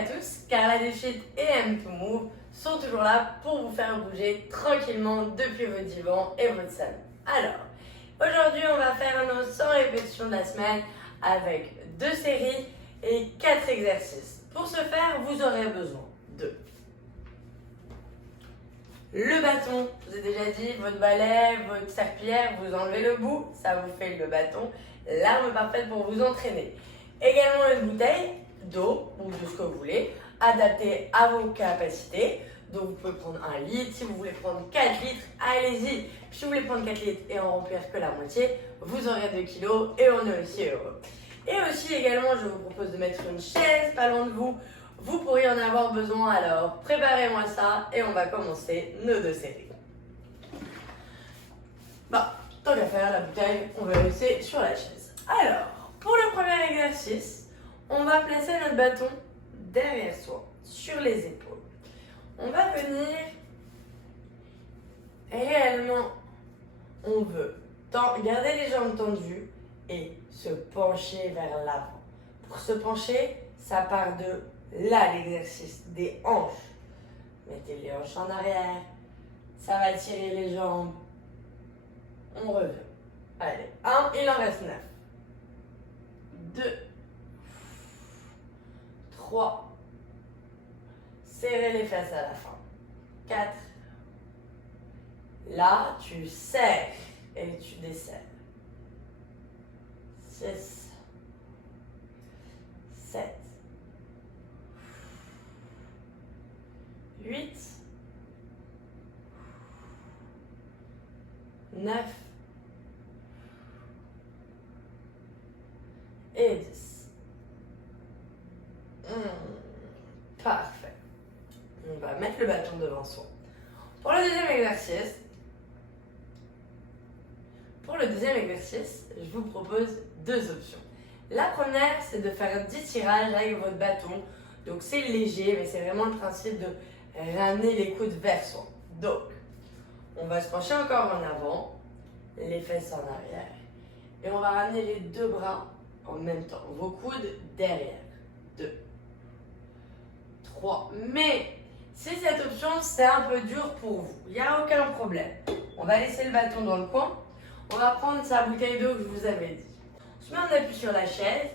à tous, Carla Duchit et M2Move sont toujours là pour vous faire bouger tranquillement depuis votre divan et votre salon. Alors, aujourd'hui on va faire nos 100 répétitions de la semaine avec 2 séries et 4 exercices. Pour ce faire, vous aurez besoin de le bâton, je vous ai déjà dit, votre balai, votre serpillière, vous enlevez le bout, ça vous fait le bâton, l'arme parfaite pour vous entraîner. Également une bouteille d'eau ou de ce que vous voulez, adaptée à vos capacités. Donc vous pouvez prendre 1 litre, si vous voulez prendre 4 litres, allez-y. Si vous voulez prendre 4 litres et en remplir que la moitié, vous aurez 2 kilos et on est aussi heureux. Et aussi également, je vous propose de mettre une chaise pas loin de vous. Vous pourriez en avoir besoin, alors préparez-moi ça et on va commencer nos 2 séries. Tant qu'à faire, la bouteille, on va laisser sur la chaise. Alors, pour le premier exercice, on va placer notre bâton derrière soi, sur les épaules. On va venir, réellement, on veut garder les jambes tendues et se pencher vers l'avant. Pour se pencher, ça part de là l'exercice, des hanches. Mettez les hanches en arrière, ça va tirer les jambes. On revient. Allez, 1, il en reste 9. 2, 3, serrez les fesses à la fin. 4, là tu serres et tu desserres. 6, 7, 8, 9 et 10. Parfait. On va mettre le bâton devant soi. Pour le deuxième exercice, je vous propose 2 options. La première, c'est de faire 10 tirages avec votre bâton. Donc c'est léger, mais c'est vraiment le principe de ramener les coudes vers soi. Donc, on va se pencher encore en avant, les fesses en arrière. Et on va ramener les 2 bras en même temps. Vos coudes derrière. 2, 3. Mais si cette option c'est un peu dur pour vous, il n'y a aucun problème. On va laisser le bâton dans le coin. On va prendre sa bouteille d'eau que je vous avais dit. On se met en appui sur la chaise.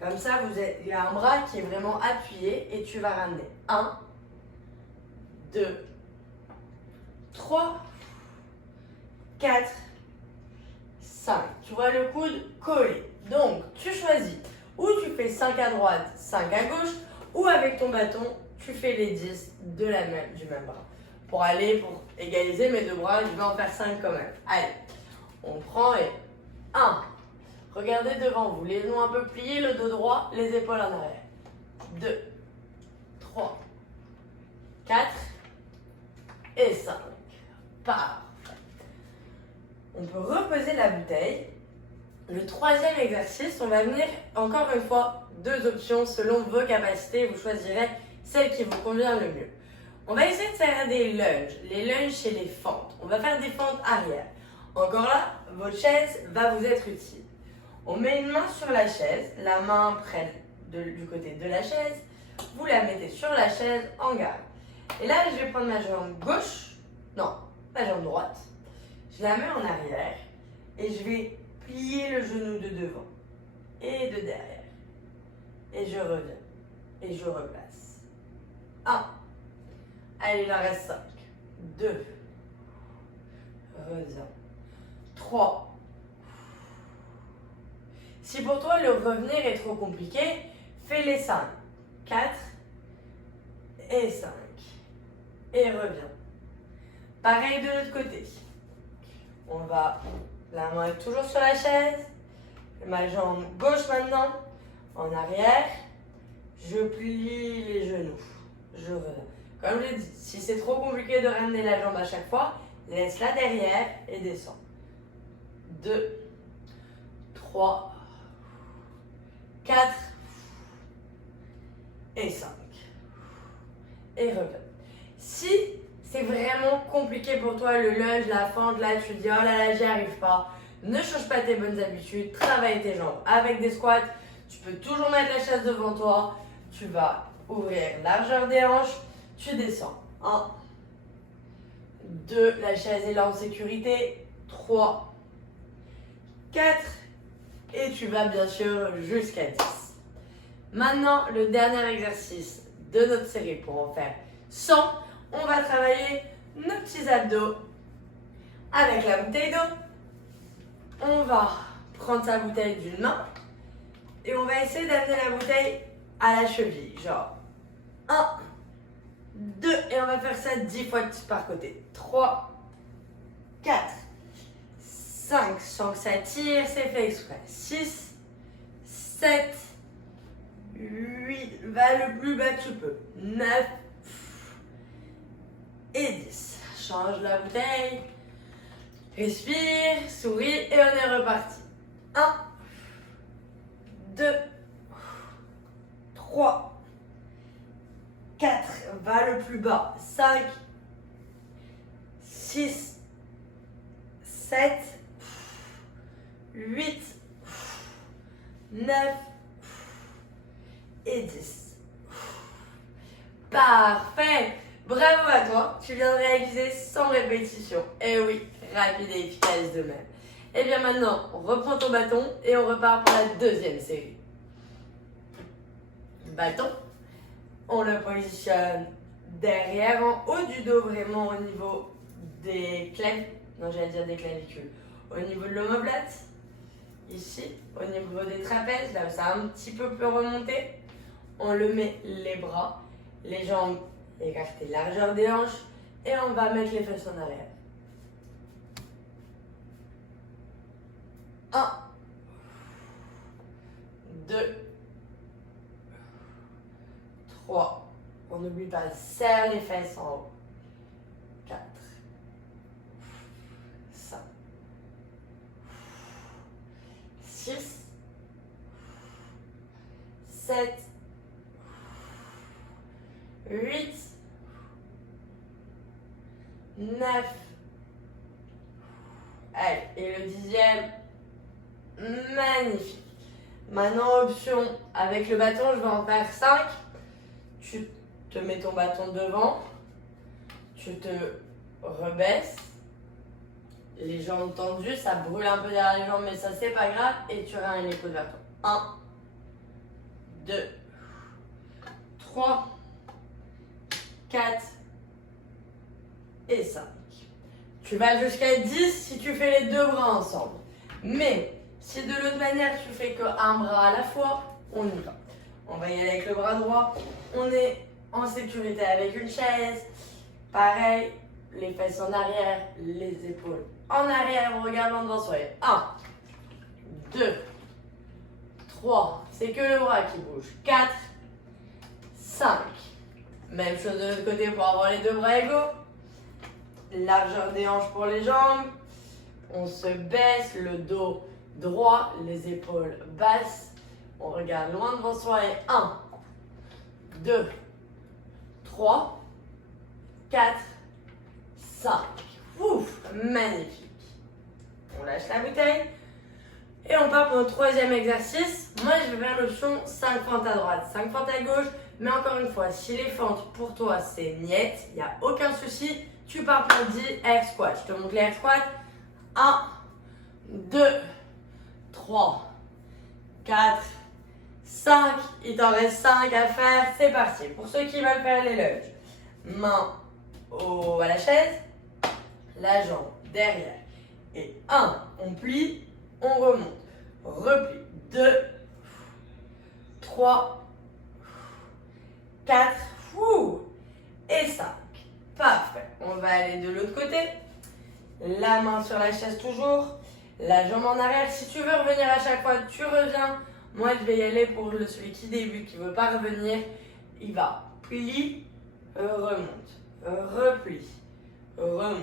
Comme ça, il y a un bras qui est vraiment appuyé et tu vas ramener 1, 2, 3, 4, 5. Tu vois le coude collé. Donc, tu choisis ou tu fais 5 à droite, 5 à gauche, ou avec ton bâton, tu fais les 10 du même bras. Pour égaliser mes 2 bras, je vais en faire 5 quand même. Allez, on prend et 1. Regardez devant vous, les genoux un peu pliés, le dos droit, les épaules en arrière. 2, 3, 4 et 5. Parfait. On peut reposer la bouteille. Le troisième exercice, on va venir encore une fois 2 options selon vos capacités. Vous choisirez celle qui vous convient le mieux. On va essayer de faire des lunges. Les lunges, c'est les fentes. On va faire des fentes arrière. Encore là, votre chaise va vous être utile. On met une main sur la chaise, la main près du côté de la chaise. Vous la mettez sur la chaise en garde. Et là, je vais prendre ma jambe gauche, ma jambe droite. Je la mets en arrière et je vais plier le genou de devant et de derrière. Et je reviens et je replace. 1. Allez, il en reste 5. 2. Reviens. 3. Si pour toi le revenir est trop compliqué, fais les 5. 4 et 5. Et reviens. Pareil de l'autre côté. La main est toujours sur la chaise. Ma jambe gauche maintenant. En arrière. Je plie les genoux. Je reviens. Comme je l'ai dit, si c'est trop compliqué de ramener la jambe à chaque fois, laisse-la derrière et descends. 2, 3, 4 et 5. Et reviens. Si c'est vraiment compliqué pour toi, le lunge, la fente, là tu te dis oh là là, j'y arrive pas, ne change pas tes bonnes habitudes, travaille tes jambes. Avec des squats, tu peux toujours mettre la chaise devant toi, tu vas ouvrir largeur des hanches, tu descends. 1, 2, la chaise est là en sécurité. 3, 4, et tu vas bien sûr jusqu'à 10. Maintenant, le dernier exercice de notre série pour en faire 100, on va travailler nos petits abdos avec la bouteille d'eau. On va prendre sa bouteille d'une main et on va essayer d'amener la bouteille à la cheville. Genre 1, 2, et on va faire ça 10 fois par côté. 3, 4, 5, sans que ça tire, c'est fait exprès. 6, 7, 8, va le plus bas que tu peux. 9 et 10. Change la bouteille. Respire, souris et on est reparti. 1, 2, 3, 4, va le plus bas. 5, 6, 7, 8, 9 et 10. Parfait! Bravo à toi, tu viens de réaliser 100 répétitions. Et oui, rapide et efficace de même. Et bien maintenant, on reprend ton bâton et on repart pour la deuxième série. Bâton, on le positionne derrière, en haut du dos, vraiment au niveau des clavicules. Au niveau de l'omoplate, ici, au niveau des trapèzes, là où ça a un petit peu peut remonter, on le met les bras, les jambes écartées, largeur des hanches, et on va mettre les fesses en arrière. 1, 2, 3, on n'oublie pas, serre les fesses en haut. 4, 5, 6, 7, 8, 9, allez, et le 10e, magnifique. Maintenant, option avec le bâton, je vais en faire 5. Tu te mets ton bâton devant, tu te rebaisses, les jambes tendues, ça brûle un peu derrière les jambes, mais ça c'est pas grave, et tu ramènes les coups de bâton. 1, 2, 3, 4 et 5. Tu vas jusqu'à 10 si tu fais les deux bras ensemble. Mais si de l'autre manière tu fais qu'un bras à la fois, on y va. On va y aller avec le bras droit. On est en sécurité avec une chaise. Pareil, les fesses en arrière, les épaules en arrière en regardant devant soi. 1, 2, 3, c'est que le bras qui bouge. 4, 5. Même chose de l'autre côté pour avoir les deux bras égaux. Largeur des hanches pour les jambes. On se baisse, le dos droit, les épaules basses. On regarde loin devant soi et 1, 2, 3, 4, 5. Ouf, magnifique. On lâche la bouteille. Et on part pour le troisième exercice. Moi, je vais faire l'option 5 fentes à droite, 5 fentes à gauche. Mais encore une fois, si les fentes pour toi c'est niet, il n'y a aucun souci. Tu pars pour 10 air squats. Je te montre les air squats. 1, 2, 3, 4, 5. Il t'en reste 5 à faire. C'est parti. Pour ceux qui veulent faire les lunges, main à la chaise, la jambe derrière. Et 1, on plie, on remonte. Replie. 2, 3, 4, et 5. Parfait. On va aller de l'autre côté. La main sur la chaise toujours. La jambe en arrière. Si tu veux revenir à chaque fois, tu reviens. Moi, je vais y aller pour celui qui débute, qui ne veut pas revenir. Il va plie, remonte, replie, remonte,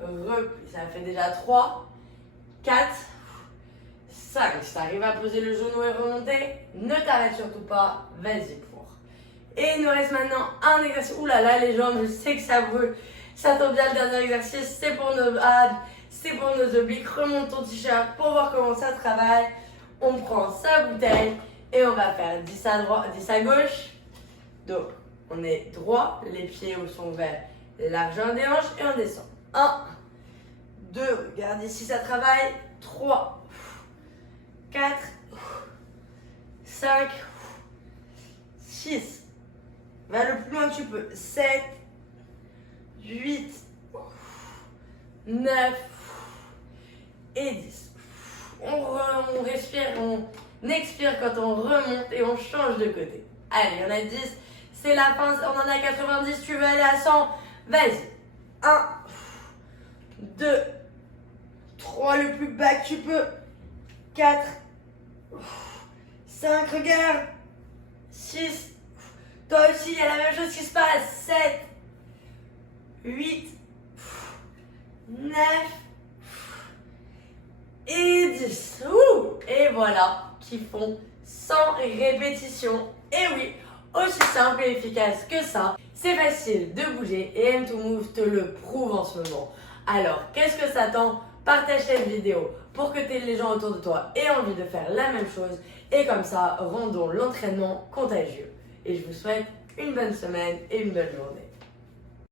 replie. Ça fait déjà 3, 4, 5. Si tu arrives à poser le genou et remonter, ne t'arrête surtout pas. Vas-y pour. Et il nous reste maintenant un exercice. Ouh là là, les jambes, je sais que ça brûle. Ça tombe bien, le dernier exercice, c'est pour nos abs, c'est pour nos obliques. Remonte ton t-shirt pour voir comment ça travaille. On prend sa bouteille et on va faire 10 à droite, 10 à gauche, Donc, on est droit, les pieds sont vers la largeur des hanches et on descend. 1, 2, regarde ici, ça travaille. 3, 4, 5, 6, va le plus loin que tu peux. 7, 8, 9 et 10. On respire, on expire quand on remonte et on change de côté. Allez, on a 10, c'est la fin, on en a 90, tu veux aller à 100, vas-y. 1, 2, 3, le plus bas que tu peux. 4, 5, regarde. 6, toi aussi, il y a la même chose qui se passe. 7, 8, 9 et 10. Et voilà, qui font 100 répétitions. Et oui, aussi simple et efficace que ça. C'est facile de bouger et M2Move te le prouve en ce moment. Alors, qu'est-ce que ça t'attend? Partage cette vidéo pour que les gens autour de toi aient envie de faire la même chose. Et comme ça, rendons l'entraînement contagieux. Et je vous souhaite une bonne semaine et une bonne journée.